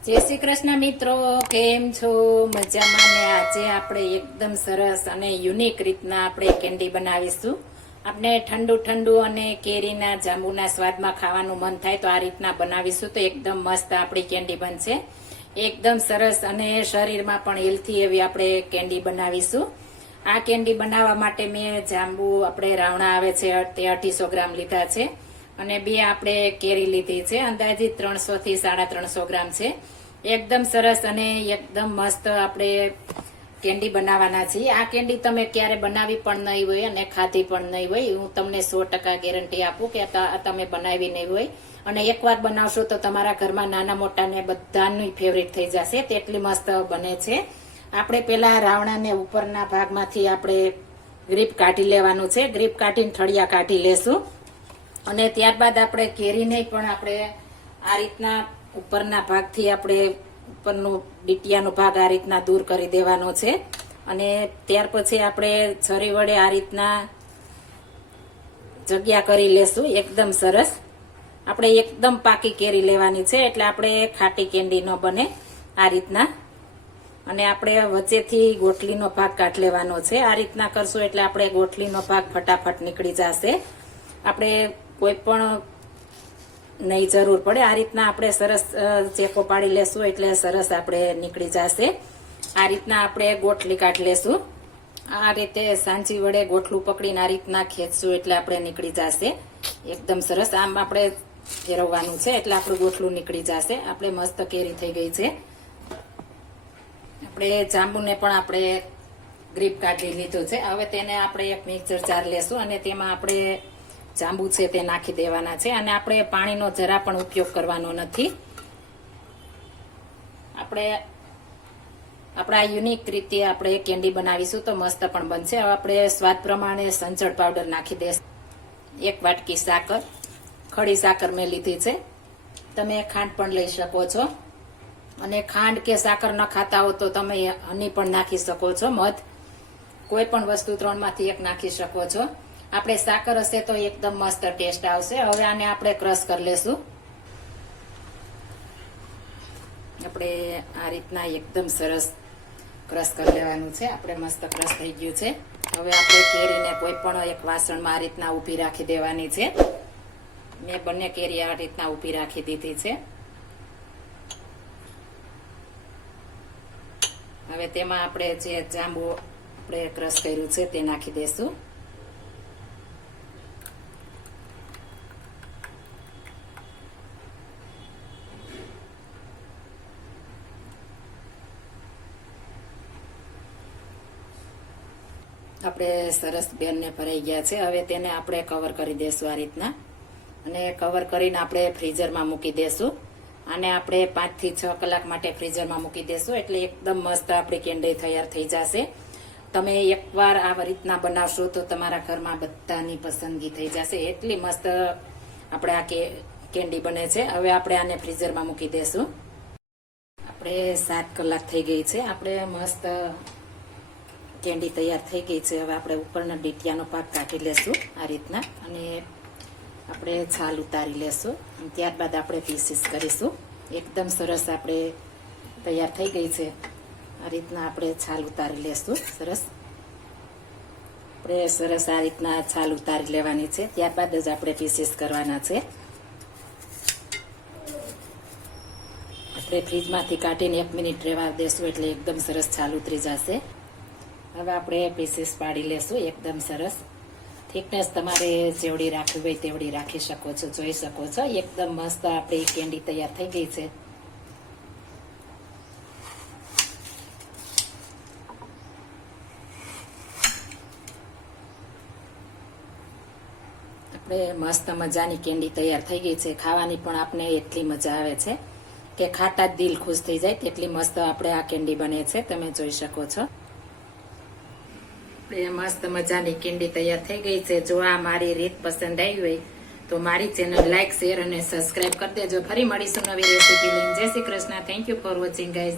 જય શ્રી કૃષ્ણ મિત્રો, કેમ છો? મજામાં ને આજે આપણે એકદમ સરસ અને યુનિક રીતના આપણે કેન્ડી બનાવીશું. આપણે ઠંડુ ઠંડુ અને કેરીના જાંબુના સ્વાદમાં ખાવાનું મન થાય તો આ રીતના બનાવીશું તો એકદમ મસ્ત આપણી કેન્ડી બનશે. એકદમ સરસ અને શરીરમાં પણ હેલ્થી એવી આપણે કેન્ડી બનાવીશું. આ કેન્ડી બનાવવા માટે મેં જાંબુ, આપણે રાવણા આવે છે, તે અઢીસો ગ્રામ લીધા છે. અને બે આપણે કેરી લીધી છે. અંદાજીત ત્રણસો થી સાડા ત્રણસો ગ્રામ છે. એકદમ સરસ અને એકદમ મસ્ત આપણે કેન્ડી બનાવવાના છીએ. આ કેન્ડી તમે ક્યારે બનાવી પણ નહીં હોય અને ખાધી પણ નહીં હોય. હું તમને સો ટકા ગેરંટી આપું કે તમે બનાવી નહીં હોય. અને એકવાર બનાવશો તો તમારા ઘરમાં નાના મોટાને બધાનું ફેવરિટ થઈ જશે. તેટલી મસ્ત બને છે. આપણે પેલા રાવણાને ઉપરના ભાગમાંથી આપણે ગ્રીપ કાઢી લેવાનું છે. ગ્રીપ કાઢીને ઠળિયા કાઢી લેશું. અને ત્યારબાદ આપણે કેરીને પણ આપણે આ રીતના ઉપરના ભાગથી આપણે ઉપરનો ડીટિયાનો ભાગ આ રીતના દૂર કરી દેવાનો છે. અને ત્યાર પછી આપણે છરી વડે આ રીતના જગ્યા કરી લેશું. એકદમ સરસ. આપણે એકદમ પાકી કેરી લેવાની છે, એટલે આપણે ખાટી કેન્ડી ન બને આ રીતના. અને આપણે વચ્ચેથી ગોટલીનો ભાગ કાઢ લેવાનો છે. આ રીતના કરશું એટલે આપણે ગોટલીનો ભાગ ફટાફટ નીકળી જશે. આપણે કોઈ પણ નહીં જરૂર પડે. આ રીતના આપણે સરસ ચેકો પાડી લેશું એટલે સરસ આપણે નીકળી જશે. આ રીતના આપણે ગોઠલી કાઢી લેશું. આ રીતે સાંચી વડે ગોઠલું પકડીને આ રીતના ખેંચશું એટલે આપણે નીકળી જશે. એકદમ સરસ. આમ આપણે ફેરવવાનું છે એટલે આપણું ગોઠલું નીકળી જશે. આપણે મસ્ત કેરી થઈ ગઈ છે. આપણે જાંબુને પણ આપણે ગ્રીપ કાઢી લીધું છે. હવે તેને આપણે એક મિક્સર જાર લેશું અને તેમાં આપણે જાંબુ છે તે નાખી દેવાના છે અને આપણે પાણીનો જરા પણ ઉપયોગ કરવાનો નથી. આપણે, આપણા યુનિક રીતે આપણે કેન્ડી બનાવીશું તો મસ્ત પણ બનશે. હવે આપણે સ્વાદ પ્રમાણે સંચળ પાવડર નાખી દઈશ એક વાટકી સાકર. ખડી સાકર મેં લીધી છે. તમે ખાંડ પણ લઈ શકો છો. અને ખાંડ કે સાકર ન ખાતા હો તો તમે હની પણ નાખી શકો છો. મધ. કોઈ પણ વસ્તુ ત્રણમાંથી એક નાખી શકો છો. આપણે સાકર હશે તો એકદમ મસ્ત ટેસ્ટ આવશે. હવે આને આપણે ક્રશ કરી લેશું. આપણે આ રીતના એકદમ સરસ ક્રશ કરી લેવાનું છે. આપણે મસ્ત ક્રશ થઈ ગયું છે. હવે આપણે કેરીને કોઈ પણ એક વાસણમાં આ રીતના ઊભી રાખી દેવાની છે. મેં બંને કેરી આ રીતના ઊભી રાખી દીધી છે. હવે તેમાં આપણે જે જાંબુ આપણે ક્રશ કર્યું છે તે નાખી દેશું. આપણે સરસ બેનને ભરાઈ ગયા છે. હવે તેને આપણે કવર કરી દેશું આ રીતના. અને કવર કરીને આપણે ફ્રીઝરમાં મૂકી દેશું. અને આપણે પાંચથી છ કલાક માટે ફ્રીઝરમાં મૂકી દેશું. એટલે એકદમ મસ્ત આપણી કેન્ડી તૈયાર થઈ જશે. તમે એકવાર આ રીતના બનાવશો તો તમારા ઘરમાં બધાની પસંદગી થઈ જશે. એટલી મસ્ત આપણે આ કેન્ડી બને છે. હવે આપણે આને ફ્રીઝરમાં મૂકી દેશું. આપણે સાત કલાક થઈ ગઈ છે. આપણે મસ્ત કેન્ડી તૈયાર થઈ ગઈ છે. હવે આપણે ઉપરના ડીટિયાનો પાક કાઢી લેશું આ રીતના અને આપણે છાલ ઉતારી લેશું ત્યારબાદ આપણે પીસીસ કરીશું. એકદમ સરસ આપણે તૈયાર થઈ ગઈ છે. આ રીતના આપણે છાલ ઉતારી લેશું. સરસ. આપણે સરસ આ રીતના છાલ ઉતારી લેવાની છે. ત્યારબાદ જ આપણે પીસીસ કરવાના છે. આપણે ફ્રીજમાંથી કાઢીને એક મિનિટ રહેવા દેશું એટલે એકદમ સરસ છાલ ઉતરી જશે. હવે આપણે પીસીસ પાડી લેશું, એકદમ સરસ. થિકનેસ તમારે જેવડી રાખવી હોય તેવડી રાખી શકો છો, જોઈ શકો છો. એકદમ મસ્ત આપણી કેન્ડી તૈયાર થઈ ગઈ છે. આપણે મસ્ત મજાની કેન્ડી તૈયાર થઈ ગઈ છે. ખાવાની પણ આપણે એટલી મજા આવે છે કે ખાતા જ દિલ ખુશ થઈ જાય, તેટલી મસ્ત આપણે આ કેન્ડી બને છે. તમે જોઈ શકો છો. મસ્ત મજાની કેન્ડી તૈયાર થઈ ગઈ છે. જો આ મારી રીત પસંદ આવી હોય તો મારી ચેનલ લાઈક, શેર અને સબસ્ક્રાઇબ કરી દેજો. ફરી મળીશું નવી રેસીપી લઈને. જય Shri Krishna. Thank you for watching guys